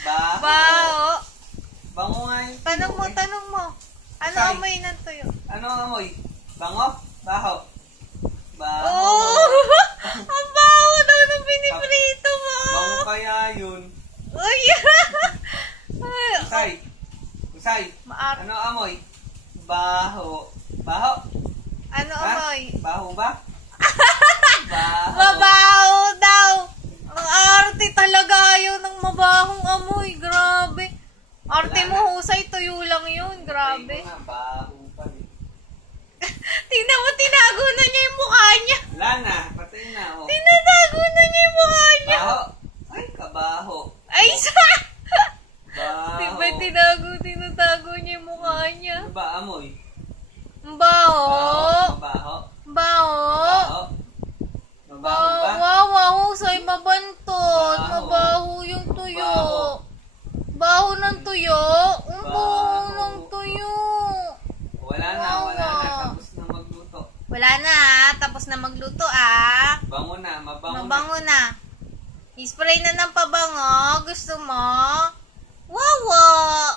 Baho. Baho. Bango nga yung tuyo. Tanong mo. Ano Say. amoy ng tuyo? Ano amoy? Bango? Baho? Baho. Oh! Ang baho daw ng piniprito mo. Bango kaya yun. Uy! Usay. Usay. Maar. Ano amoy? Baho. Baho? Ano Ha? amoy? Baho ba? Baho. Mabaho daw. Ang arte talaga ayaw ng mabahong amoy. Grabe. Arte Wala mo husay, tuyo lang yun. Grabe. Ay, mga baho pa rin. Tingnan mo, tinago na niya yung mukha niya. Wala na. Patay na. Oh. Tinatago na niya yung mukha niya. Baho. Ay, kabaho. Ay, sa... Baho. Diba tinatago niya yung mukha niya. Ano ba amoy? Ang baho. Mabaho. Baho. Mabaho. Mabaho ba? Wow, husay, mabantot. Mabaho. Mabaho yung tuyo. Mabaho. Baho ng tuyo. Ang baho Baho. ng tuyo. Wala na. Tapos na magluto. Wala na ha. Tapos na magluto ah. Bango na. Mabango Mabango na. I-spray na ng pabango. Gusto mo? Wawa!